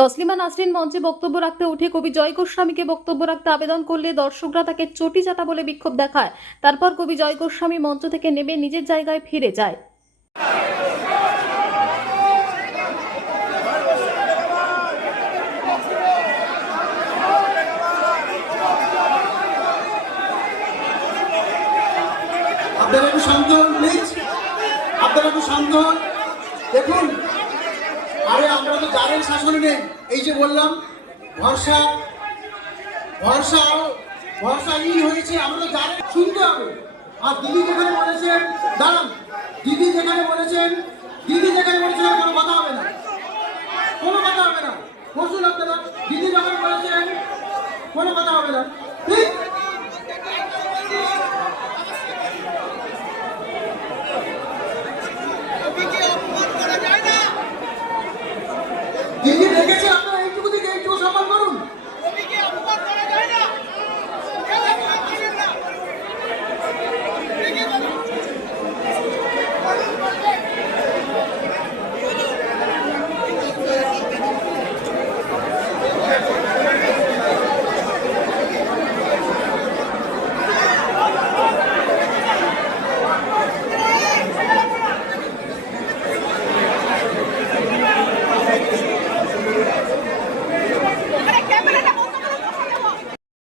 তসলিমা নাসরিন মঞ্চে বক্তব্য রাখতে উঠে কবি জয় গোস্বামীকে বক্তব্য রাখতে আবেদন করলে দর্শকরা তাকে চটি চাটা বলে বিক্ষোভ দেখায়। তারপর কবি জয় গোস্বামী মঞ্চ থেকে নেমে নিজের জায়গায় ফিরে যায়। আপনারা একটু শান্ত হন প্লিজ, আপনারা একটু শান্ত হন। দেখুন, আরে আমরা তো জারের শাসন নেই। এই যে বললাম ভরসা ভরসা ভরসাহীন হয়েছে, আমরা তো জারের শুনতে হবে। আর দিদি যেখানে বলেছেন দাঁড়ান, দিদি যেখানে বলেছেন কোনো কথা হবে না, কোনো কথা হবে না। বসুন আপনারা, দিদি যখন বলেছেন কোনো কথা হবে না, ঠিক।